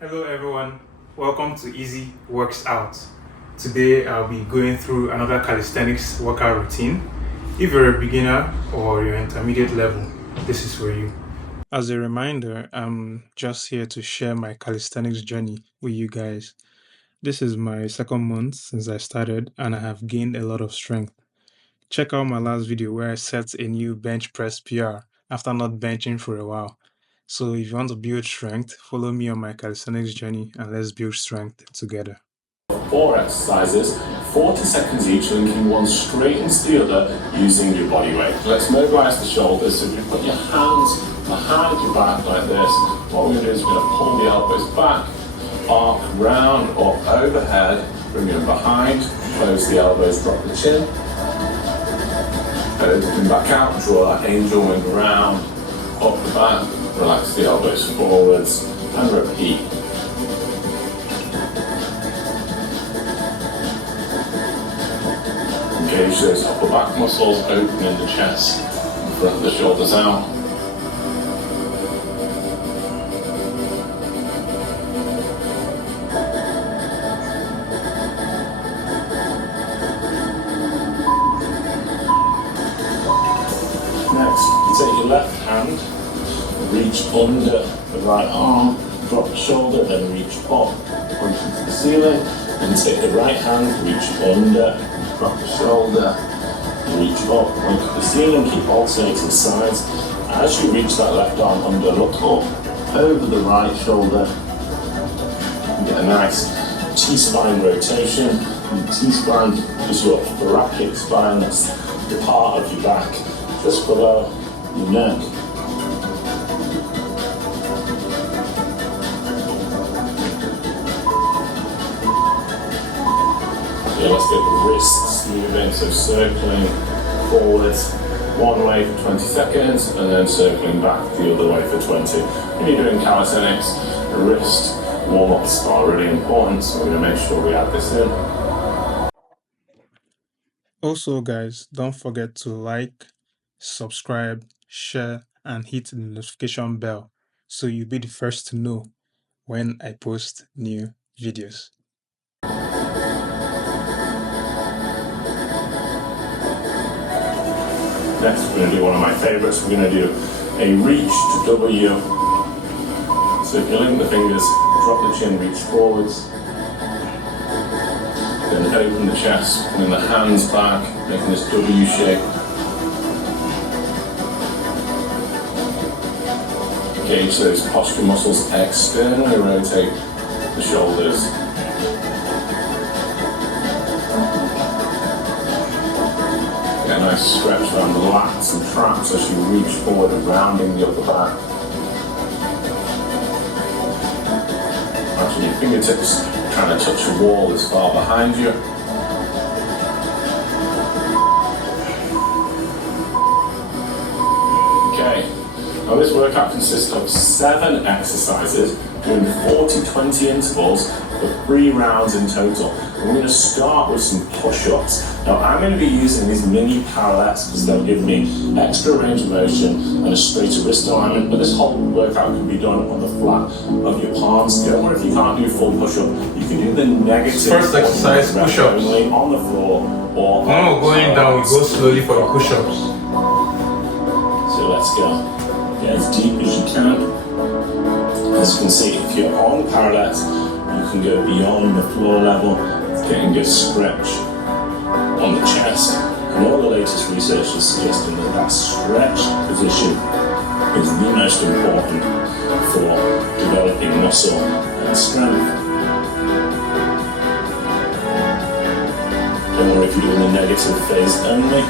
Hello everyone, welcome to Easy Works Out. Today I'll be going through another calisthenics workout routine. If you're a beginner or you're intermediate level, this is for you. As a reminder, I'm just here to share my calisthenics journey with you guys. This is my second month since I started and I have gained a lot of strength. Check out my last video where I set a new bench press PR after not benching for a while. So if you want to build strength, follow me on my calisthenics journey and let's build strength together. 4 exercises, 40 seconds each, linking one straight into the other using your body weight. Let's mobilize the shoulders. So if you put your hands behind your back like this, what we're going to do is we're going to pull the elbows back, arc round or overhead, bring them behind, close the elbows, drop the chin, open back out, draw that angel wing round, up the back, relax the elbows forwards, and repeat. Engage those upper back muscles, opening the chest, front the shoulders out. Next, you take your left hand, reach under the right arm, drop the shoulder, then reach up, point into the ceiling, and take the right hand, reach under, drop the shoulder, reach up, point to the ceiling, keep alternating sides. As you reach that left arm under, look up, over the right shoulder, and get a nice T-spine rotation. And T-spine is your thoracic spine, that's the part of your back just below your neck. Yeah, let's get the wrists moving, so circling forwards one way for 20 seconds and then circling back the other way for 20. When you're doing calisthenics, the wrist warm-ups are really important, so we're going to make sure we add this in. Also guys, don't forget to like, subscribe, share, and hit the notification bell so you'll be the first to know when I post new videos. Next, we're going to do one of my favorites. We're going to do a reach to W. So if you link the fingers, drop the chin, reach forwards. Then open the chest, putting the hands back, making this W shape. Engage those posture muscles, externally rotate the shoulders. Get a nice stretch around the lats and traps as you reach forward and rounding the upper back. Imagine your fingertips trying to touch the wall as far behind you. Okay, now this workout consists of 7 exercises, doing 40-20 intervals for 3 rounds in total. And we're going to start with some push-ups. Now I'm going to be using these mini parallettes because they'll give me extra range of motion and a straighter wrist alignment, but this whole workout can be done on the flat of your palms. Don't worry if you can't do full push-up, you can do the negative. First exercise, push-ups. Only on the floor or When we're going down, we go slowly for the push-ups. So let's go. Get as deep as you can. As you can see, if you're on parallettes, you can go beyond the floor level, getting a good stretch on the chest. And all the latest research is suggesting that that stretch position is the most important for developing muscle and strength. Don't worry if you're doing the negative phase only.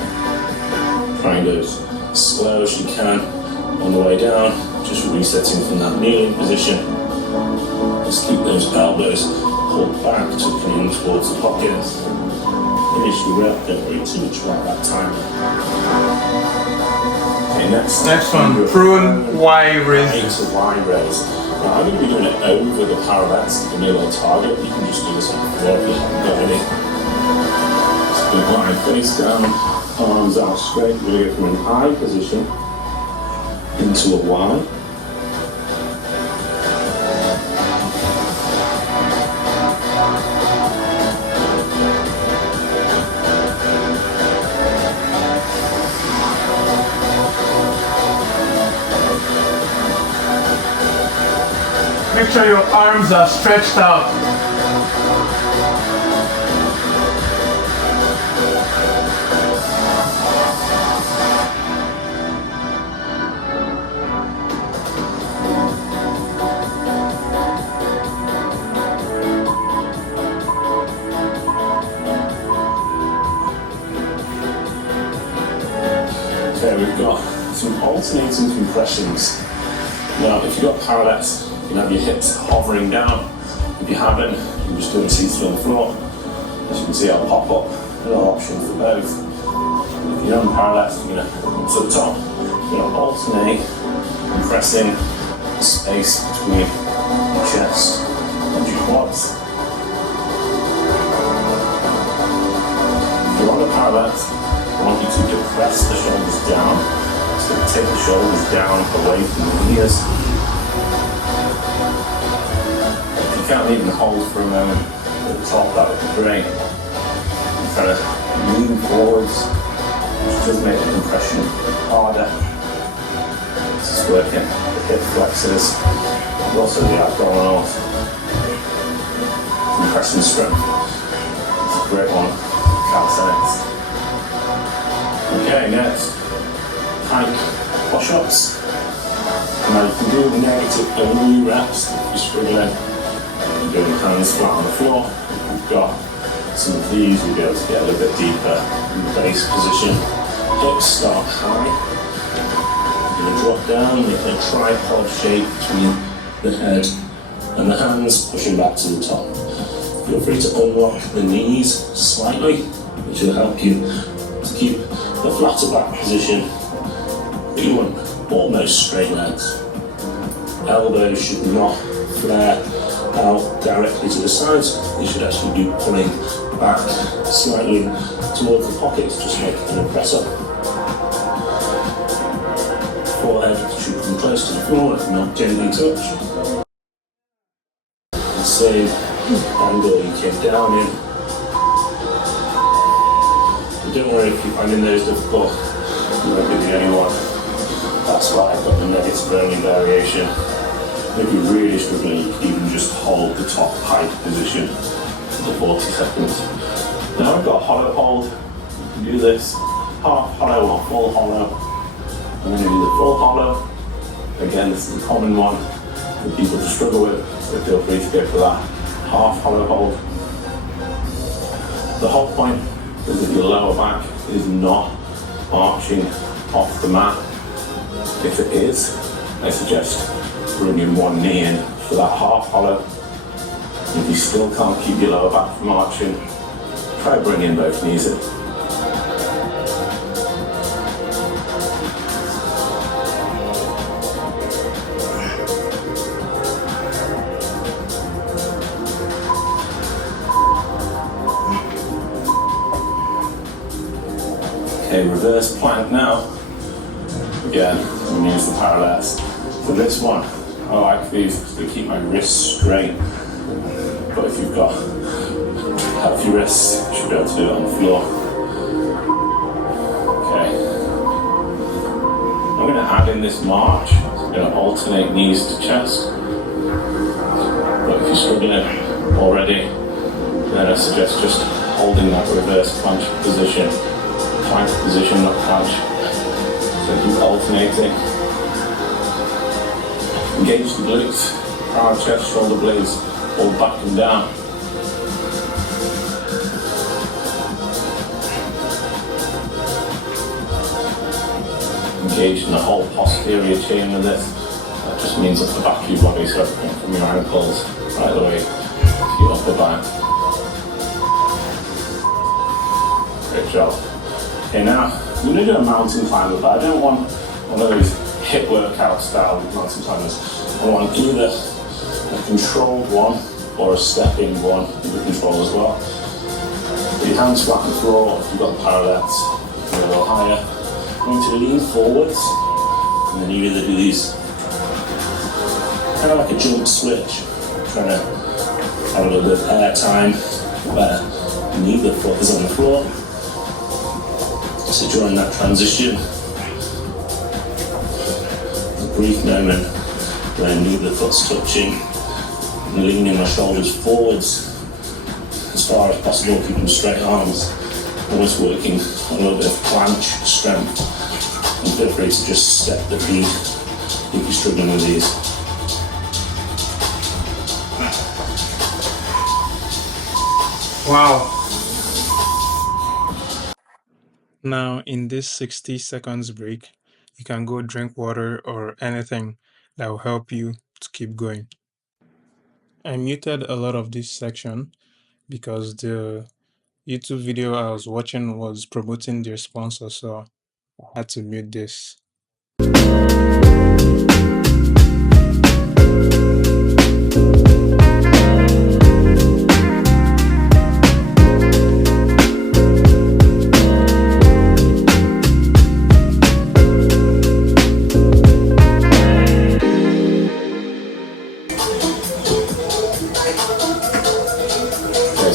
Try and go as slow as you can on the way down, just resetting from that kneeling position. Just keep those elbows pulled back to come in towards the pockets. Finish the rep, don't worry too much about that time. Okay, next one, prone Y raise. To Y raise. Now I'm going to be doing it over the parallettes, the middle target. You can just do this on the floor if you haven't got any. Just good line, face down, arms out straight. We're going to go from an I position into a Y. Make sure your arms are stretched out. Okay, we've got some alternating compressions. Now, if you've got parallettes, you can have your hips hovering down. If you haven't, you can just do it seated on the floor. As you can see, I'll pop up another option for both. If you're on parallettes, you're going to come to the top. You're going to alternate compressing the space between your chest and your quads. If you're on the parallettes, I want you to depress the shoulders down. So take the shoulders down away from the ears. If you can't even hold for a moment at the top, that would be great. You kind of lean forwards, which does make the compression harder. This is working the hip flexors, but also the abdominals. Compression strength. It's a great one, calisthenics. Okay, next, plank push-ups. Now you can do negative only reps if you're struggling. You can do hands flat on the floor. If you've got some of these, you'll be able to get a little bit deeper in the base position. Hips start high. You're going to drop down, make a tripod shape between the head and the hands, pushing back to the top. Feel free to unlock the knees slightly, which will help you to keep the flatter back position. You want almost straight legs. Elbows should not flare out directly to the sides. They should actually be pulling back slightly towards the pockets, just like an press-up. Forehead should come close to the floor, if not gently touch. Same angle you came down in. But don't worry if you're finding those difficult, you won't be the only one. That's why I've got the negative only variation. If you're really struggling, you can even just hold the top height position for 40 seconds. Now I've got a hollow hold. You can do this half hollow or full hollow. I'm going to do the full hollow. Again, this is a common one that people struggle with, so feel free to go for that half hollow hold. The whole point is that your lower back is not arching off the mat. If it is, I suggest bringing one knee in for that half hollow. If you still can't keep your lower back from arching, try bringing both knees in. Okay, reverse plank now. Again, I'm going to use the parallettes. For this one, I like these to keep my wrists straight. But if you've got healthy wrists, you should be able to do it on the floor. Okay. I'm going to add in this march. I'm going to alternate knees to chest. But if you're struggling already, then I suggest just holding that reverse plank position. Plank position, not plank. So keep alternating. Engage the glutes, proud chest, shoulder blades, all back and down. Engage in the whole posterior chain with this. That just means up the back of your body, so everything from your ankles right the way to your upper back. Great job. Okay, now I'm going to do a mountain climber, but I don't want one of those hip workout style mountain climbers. I want either a controlled one or a stepping one with control as well. Put your hands flat on the floor, if you've got the parallettes, a little higher. I'm going to lean forwards, and then you either do these kind of like a jump switch, trying to have a little bit of air time where neither foot is on the floor. So during that transition, a brief moment where neither foot's touching, I'm leaning my shoulders forwards as far as possible, keeping straight arms. Always working a little bit of planche strength. And feel free to just step the feet if you're struggling with these. Wow. Now, in this 60 seconds break, you can go drink water or anything that will help you to keep going. I muted a lot of this section because the YouTube video I was watching was promoting their sponsor, so I had to mute this.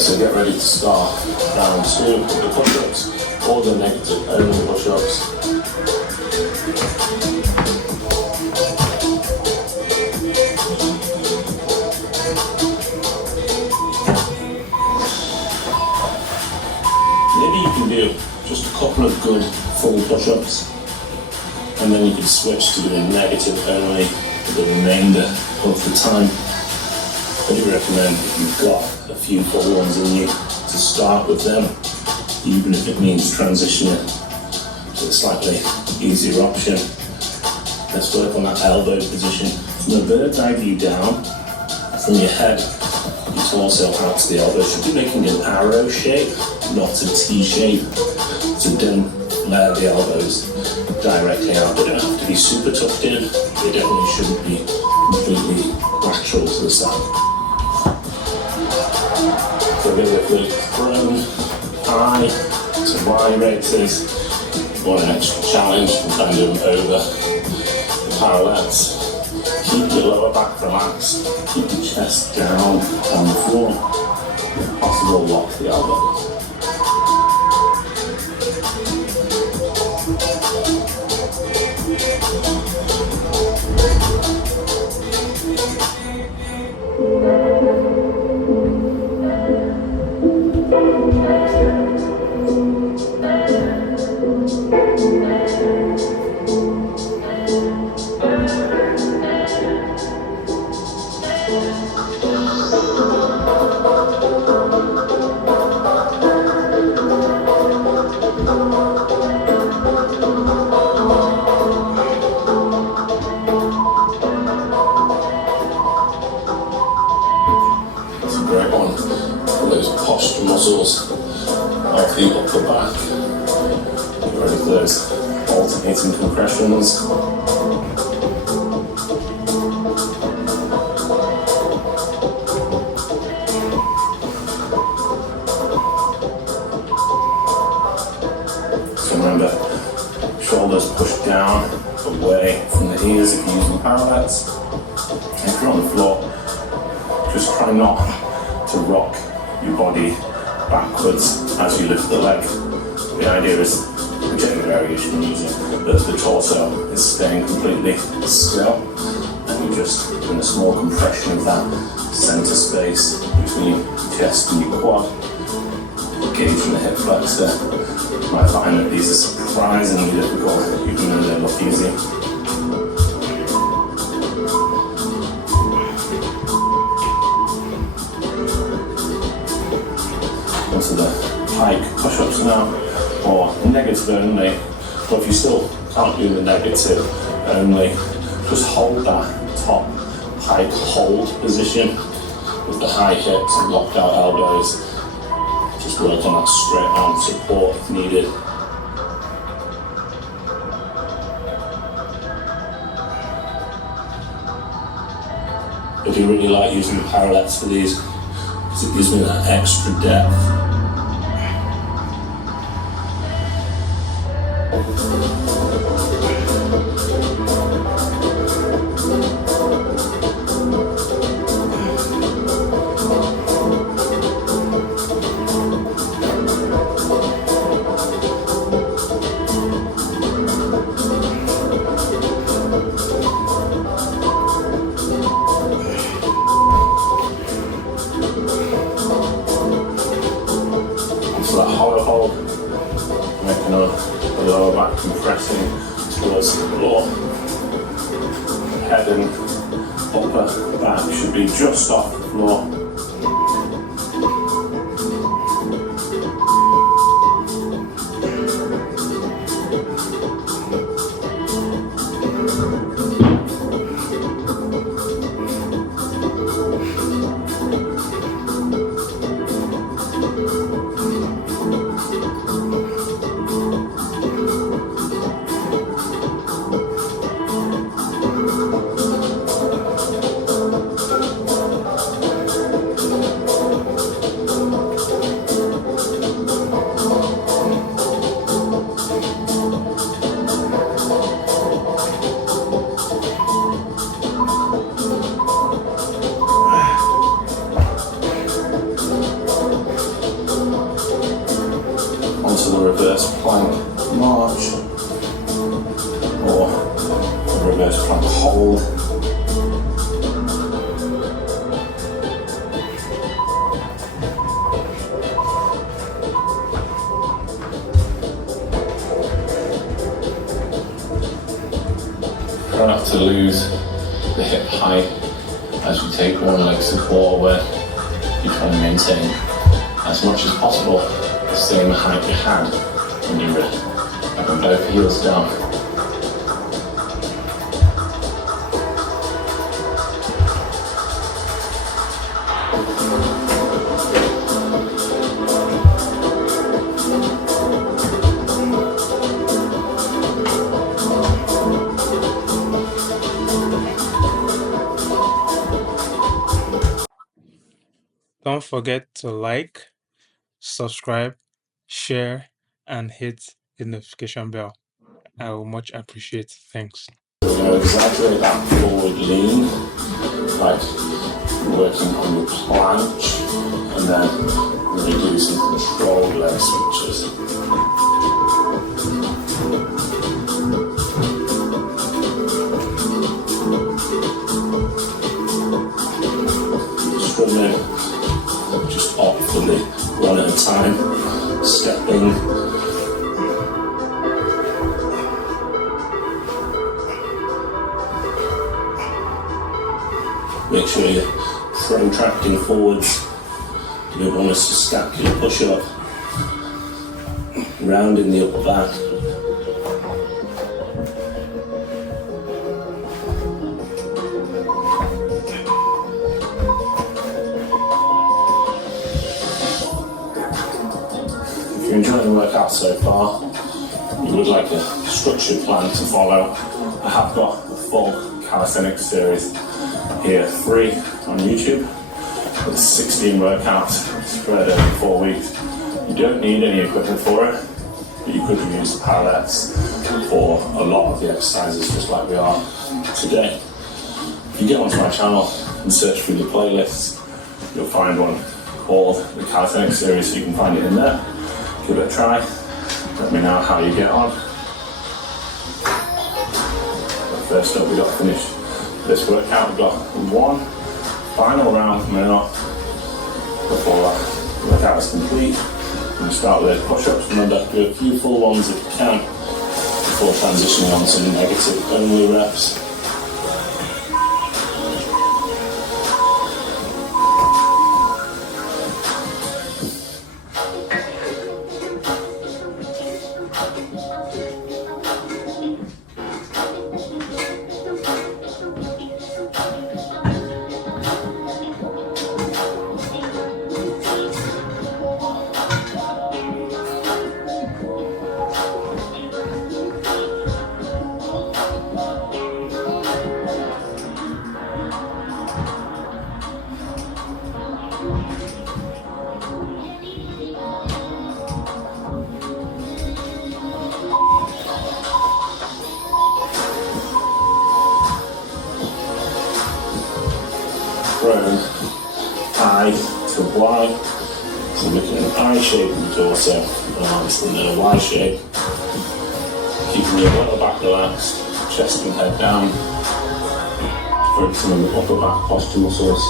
So get ready to start round 2 with the push-ups or the negative only push-ups. Maybe you can do just a couple of good full push-ups and then you can switch to doing negative only for the remainder of the time. I do recommend if you've got a few full ones in you to start with them, even if it means transitioning to a slightly easier option. Let's work on that elbow position. From a bird's eye view down, from your head, your torso out to the elbow. Should be making an arrow shape, not a T shape. So don't flare the elbows directly out. They don't have to be super tucked in. They definitely shouldn't be completely lateral to the side. So really good prone, high to Y raises. Want an extra challenge and kind of over the parallettes. Keep your lower back relaxed. Keep your chest down on the floor. If possible, lock the elbows. Great one for those posture muscles of the upper back. Ready for those alternating compressions. So remember, shoulders push down away from the ears if you're using parallettes. If you're on the floor, just try not to rock your body backwards as you lift the leg. The idea is, whichever variation you're using, that the torso is staying completely still and you're just doing a small compression of that center space between your chest and your quad, engaging the hip flexor. You might find that these are surprisingly difficult even though they look easy. Onto the pike push-ups now, or negative only. But if you still can't do the negative only, just hold that top pike hold position with the high hips and locked out elbows. Just work on that straight arm support if needed. I do really like using the parallettes for these because it gives me that extra depth. close to the floor. Head and upper back should be just off the floor. Onto the reverse plank march or the reverse plank hold. Try not to lose the hip height as you take one leg support, where you try to maintain as much as possible the same height you had when you were having both heels down. Don't forget to like, subscribe, share, and hit the notification bell. I will much appreciate. Thanks. We're going to exaggerate that forward lean, like working on your planche, and then we're going to do some controlled leg switches. Strumming just optimally, one at a time, stepping. Make sure you're protracting forwards. You don't want us to stack your push up. Rounding the upper back. If you're enjoying the workout so far, you would like a structured plan to follow, I have got the full calisthenics series here free on YouTube with 16 workouts spread over 4 weeks. You don't need any equipment for it, but you could use pallets for a lot of the exercises just like we are today. If you get onto my channel and search through the playlists, you'll find one called the Calisthenics series, so you can find it in there. Give it a try. Let me know how you get on. But first up, we've got to finish this workout. We've got one final round coming up before the workout is complete. We're going to start with push-ups from under. Do a few full ones if you can before transitioning on to negative only reps. From I to Y, so looking at an I shape in the torso, arms and then a Y shape, keeping your lower back relaxed, chest and head down, focusing on the upper back posture muscles.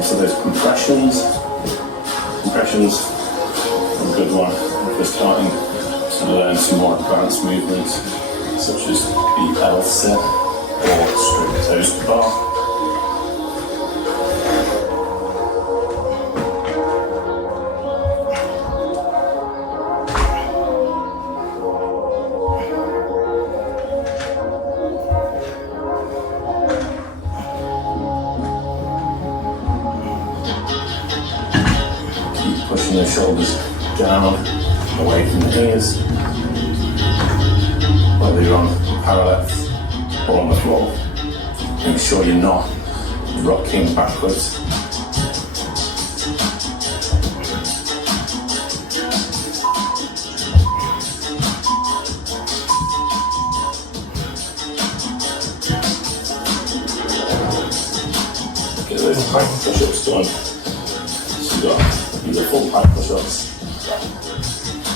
And for those compressions are a good one if we're starting to learn some more advanced movements, such as the L-sit or straight toes to bar. Pushing the shoulders down, away from the ears, whether you're on parallels or on the floor. Make sure you're not rocking backwards. Get those plank push-ups done. So you've got either full plank push-ups,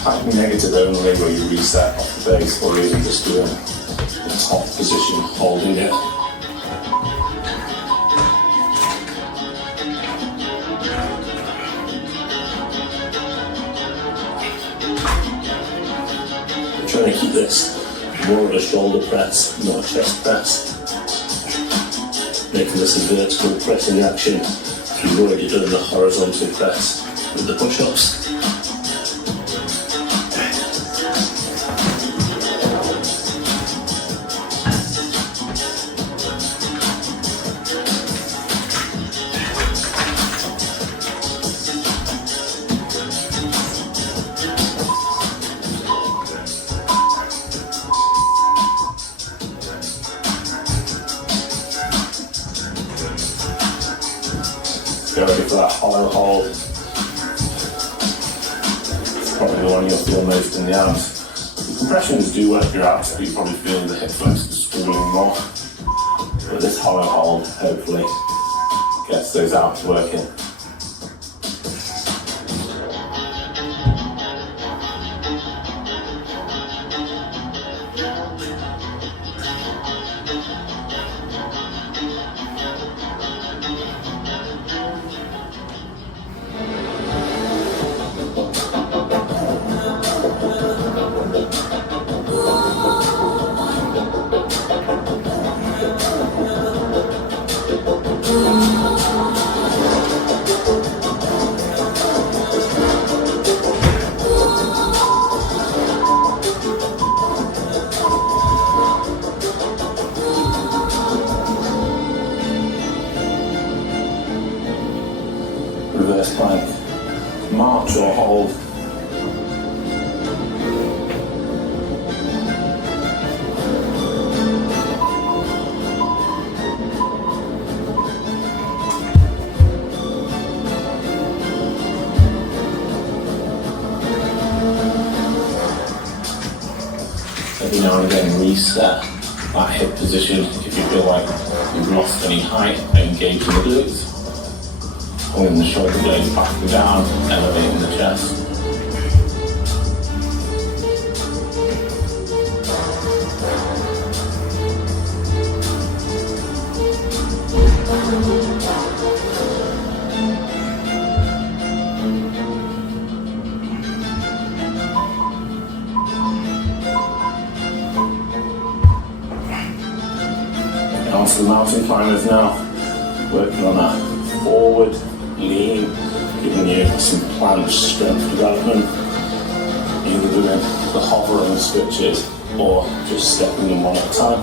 plank negative only where you reset off the base, or even just doing the top position, holding it. I'm trying to keep this more of a shoulder press, not a chest press. Making this a vertical pressing action. We've already done the horizontal press with the push-ups. Get ready for that hollow hold. It's probably the one you'll feel most in the abs. The compressions do work your abs, but you're probably feeling the hip flexors spooling more. But this hollow hold hopefully gets those abs working. Reverse plank, march or hold. Every now and again reset that hip position if you feel like you've lost any height by engaging the glutes. Pulling the shoulder blades back and down, elevating the chest. Down to the mountain climbers now, working on that forward lean, giving you some planche strength development, either doing the hovering switches or just stepping them one at a time.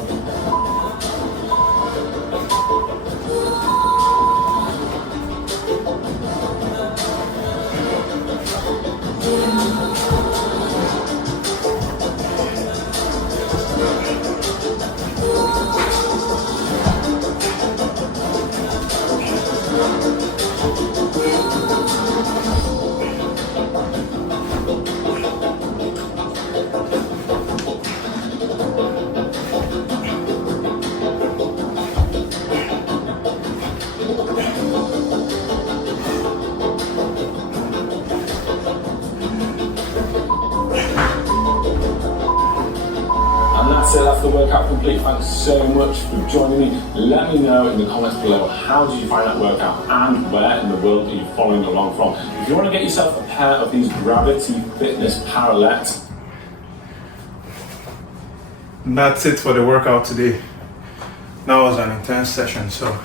complete. Thanks so much for joining me. Let me know in the comments below, how did you find that workout and where in the world are you following along from? If you want to get yourself a pair of these Gravity Fitness Parallettes. That's it for the workout today. That was an intense session. So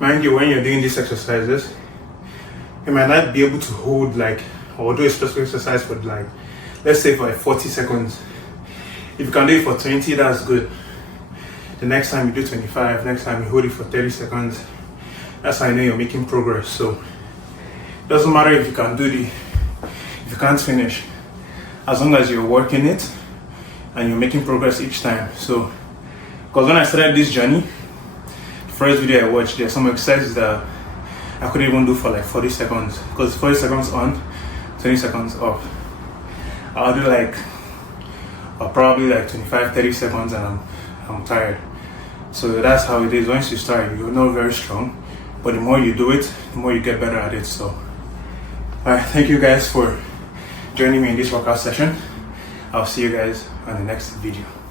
mind you, when you're doing these exercises, you might not be able to hold or do a specific exercise for let's say for 40 seconds. If you can do it for 20, that's good. The next time you do 25, next time you hold it for 30 seconds. That's how I know you're making progress. So it doesn't matter if you can't finish, as long as you're working it and you're making progress each time. So, because when I started this journey, the first video I watched, there's some exercises that I couldn't even do for 40 seconds, because 40 seconds on, 20 seconds off. I'll do probably 25-30 seconds and I'm tired. So that's how it is. Once you start, you're not very strong, but the more you do it, the more you get better at it. So alright, thank you guys for joining me in this workout session. I'll see you guys on the next video.